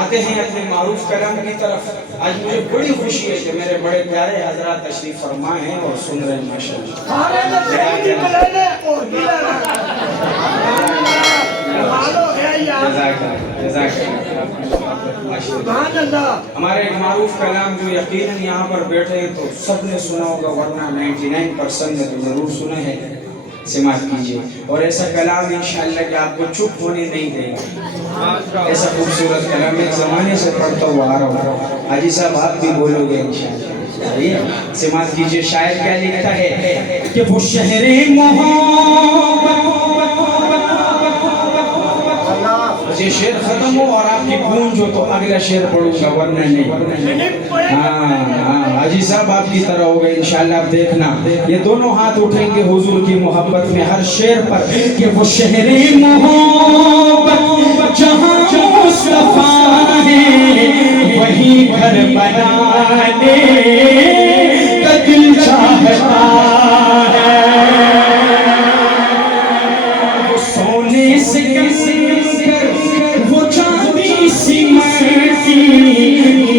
آتے ہیں اپنے معروف کلام کی طرف. آج مجھے بڑی خوشی ہے کہ میرے بڑے پیارے حضرات تشریف فرما ہیں اور سن رہے ہیں ماشاءاللہ. ہمارے ایک معروف کلام جو یقیناً یہاں پر بیٹھے ہیں تو سب نے سنا ہوگا, ورنہ 99% نے تو ضرور سنا ہے. سماعت کیجئے. اور ایسا کلام انشاءاللہ کہ آپ کو چپ ہونے نہیں دے گا. ایسا خوبصورت کلام ایک زمانے سے پڑھتا ہوا آ رہا ہوں. حاجی صاحب آپ بھی بولو گے انشاءاللہ. سماعت کیجئے. شاعر کیا لکھتا ہے کہ وہ شہر محبت, یہ شعر ختم ہو اور آپ کی گونج ہو تو اگلا شعر پڑھوں گا, ورنہ نہیں. حاجی صاحب آپ کی طرح ہوگا انشاءاللہ. آپ دیکھنا یہ دونوں ہاتھ اٹھیں گے حضور کی محبت میں ہر شعر پر کہ وہ شہر محبت جہاں مصطفیٰ ہے وہی گھر بنانے کا دل چاہتا ہے. وہ سونے سے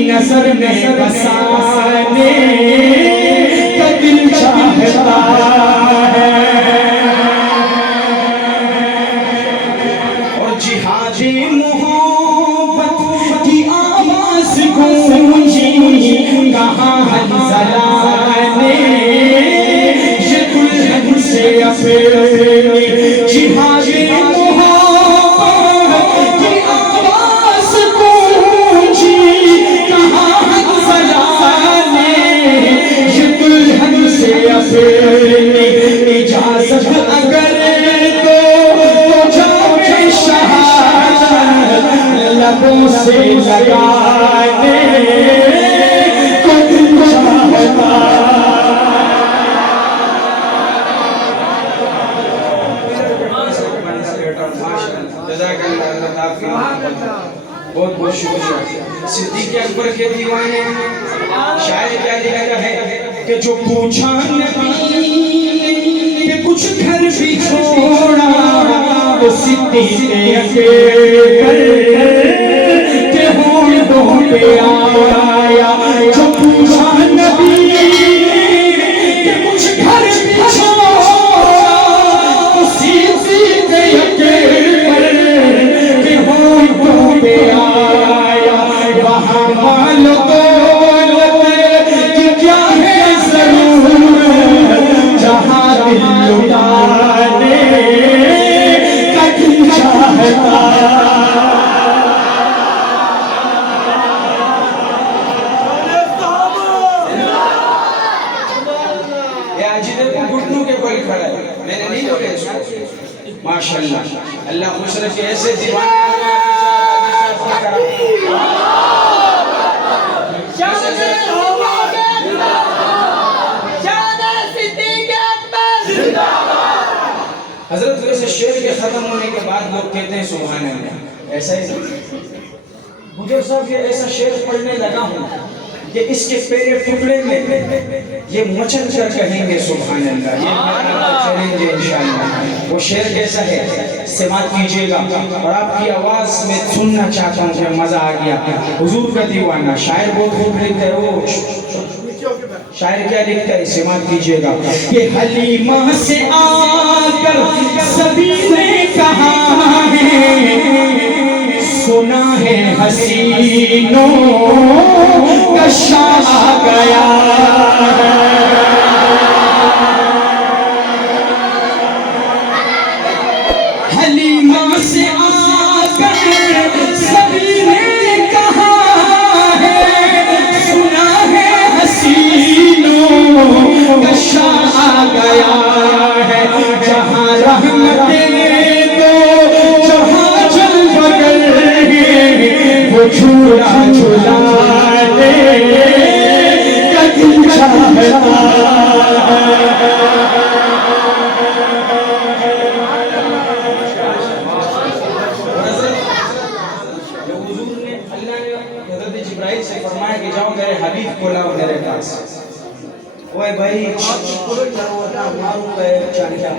نظر میں بسانے کا دل چاہتا ہے. اور جہاد محبت کی آواز گونجی کہاں حنظلہ نے یہ دلہن سے اپنی جہاد اجازت اگر تو جام شہادت لبوں سے لگانے کو دل چاہتا. بہت بہت شکریہ. صدیق اکبر کے دیوانے شاعر کیا لکھتا ہے کہ جو پوچھا نبی کہ کچھ گھر بھی چھوڑا وہ صدیق اکبر کے ہونٹوں پہ آیا. جو پوچھا نبی کہ کچھ گھر بھی چھوڑا وہ صدیق اکبر کے ہونٹوں پہ آیا. وہاں مال دولت کی کیا ہے ضرورت جہاں دل لٹانے کا دل چاہتا. یہ عجیدے کو گھٹنوں کے بل کھڑا ہے, میں نے نہیں بولے اس کو. ماشاءاللہ اللہ خوش رکھے ایسے دیوانے حضرت. ویسے شعر کے ختم ہونے کے بعد لوگ کہتے ہیں سبحان اللہ. ایسا ہی بزرگ صاحب یہ ایسا شعر پڑھنے لگا ہوں کہ اس کے پہلے ٹکڑے میں یہ مچل کر کہیں گے سبحان اللہ. یہ چلیں گے انشاءاللہ. وہ شعر کیسا ہے سماعت کیجئے گا. اور آپ کی آواز میں سننا چاہتا ہوں کہ مزہ آ گیا. حضور کا دیوانہ شاعر بہت خوب لکھتا ہے. وہ شاعر کیا لکھتا ہے سماعت کیجئے گا کہ حلیمہ سے آ کر سبھی نے کہا ہے سنا ہے حسینوں کا شاہ آ گیا حلیمہ سے آ کر سبھی نے کہا ہے سنا ہے حسینوں کا شاہ آ گیا ہے جہاں رحمتیں دو جہاں جل بگر وہ جھولا جھولانے کا دل چاہتا سے فرمایا کہ جاؤ میرے حبیب کو لاؤ میرے پاس. اوے بھائی ماروں گا چاہیے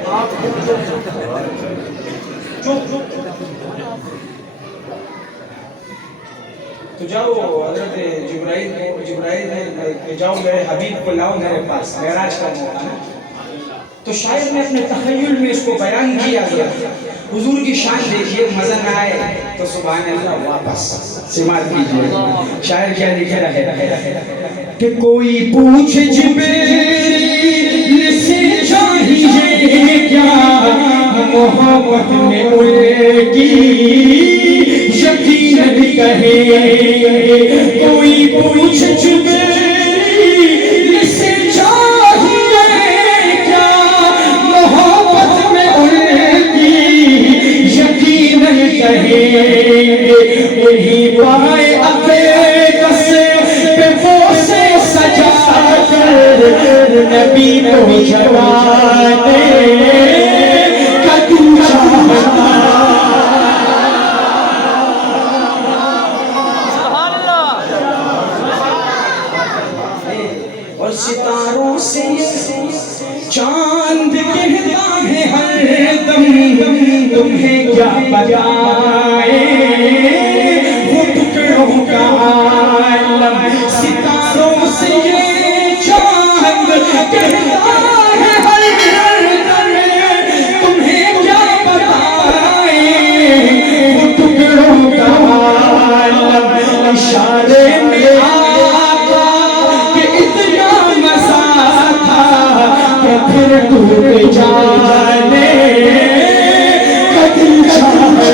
چپ تو جاؤ حضرت جبرائیل نے کہ جاؤ میرے حبیب کو لاؤ میرے پاس، معراج کا موقع نا. تو شاعر نے اپنے تخیل میں اس کو بیان کیا گیا. حضور کی شان دیکھیے، مزہ نہ آئے تو سبحان اللہ واپس سماعت کیجیے. شاعر کیا لکھ رہا ہے کہ کوئی پوچھے جبریل سے چاہیے کیا محبت میں ان کی یقین کہے. کوئی پوچھے جبریل سے چاہیے کیا محبت میں ان کی یقین کہے. وہی پائے عقیدت پہ وہ سے سجا کر نبی کو جوانے کا دل چاہتا. اور ستاروں سے چاند کہتا ہے ہر دم تمہیں کیا بتائے وہ ٹکڑوں کا عالم. ستاروں سے یہ چاند کہتا ہے ہر دم تمہیں کیا بتائے وہ ٹکڑوں کا عالم. اشارے میں آقا کہ اتنا مزہ تھا کہ پھر ٹوٹ جانے کا دل چاہتا.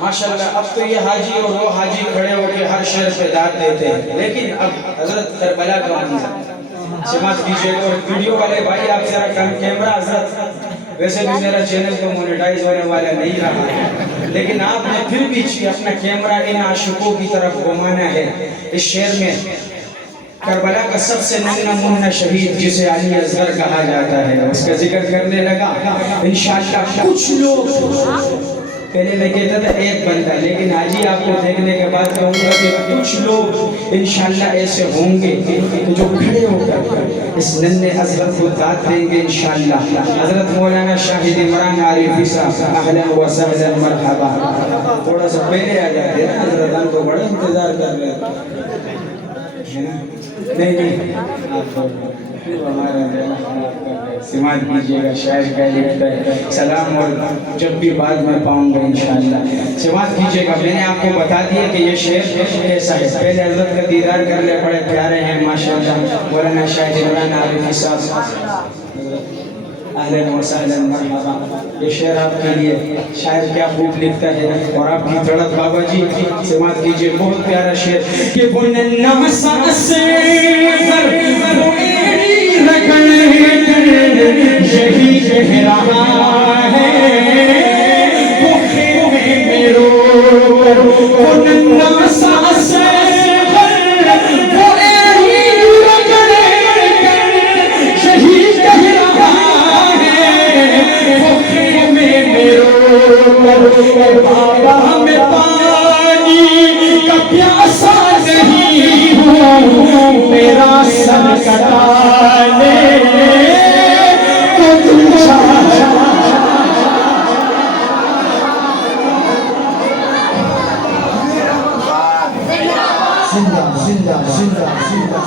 ماشاءاللہ اب تو یہ حاجی اور وہ حاجی کھڑے ہو کے ہر شہر پہ داد دیتے ہیں، لیکن اب حضرت کربلا کا منظر سماعت کیجیے. اور ویڈیو والے بھائی آپ ذرا کیمرہ، حضرت ویسے بھی میرا چینل تو مونیٹائز ہونے والا نہیں رہا ہے، لیکن آپ نے پھر بھی اپنا کیمرہ ان عاشقوں کی طرف گھمانا ہے. اس شعر میں کربلا کا سب سے ننھا منھا شہید جسے علی اصغر کہا جاتا ہے اس کا ذکر کرنے لگا. انشاءاللہ کچھ لوگ، پہلے میں کہتا تھا ایک بندہ، لیکن آج ہی آپ کو دیکھنے کے بعد کہوں گا کہ کچھ لوگ انشاءاللہ ایسے ہوں گے جو کھڑے ہو کر اس ننھے اصغر کو داد دیں گے انشاءاللہ. حضرت مولانا شاہد عمران عارفی صاحب اہلا و سہلا مرحبا. تھوڑا سا پہلے آ جاتے ہیں حضرت، ہم تو بڑا انتظار کر رہے ہیں. نہیں آپ سماعت کیجیے گا. شاعر کا لکھتا ہے سلام اور جب بھی بعد میں پاؤں گا انشاءاللہ. سماعت کیجیے گا. میں نے آپ کو بتا دیا کہ یہ شعر کیسا ہے. پہلے حضرت کا دیدار کر لے، بڑے پیارے ہیں ماشاءاللہ مولانا شاہد عمران عارفی صاحب اہلا و سہلا مرحبا. یہ شعر آپ کے لیے. شاعر کیا خوب لکھتا ہے اور آپ کی طرف بابا جی سماعت کیجیے. بہت پیارا شعر کہ وہ ننھا سا اصغر وہ ایڑی رگڑ یہی کہہ رہا ہے وہ خیمے میں رو کر. وہ ننھا سا اصغر وہ ایڑی رگڑ یہی کہہ رہا ہے وہ خیمے میں رو کر. بابا میں پانی کا پیاسا نہیں ہوں، میرا سر کٹانے کو دل چاہتا. زندہ زندہ زندہ زندہ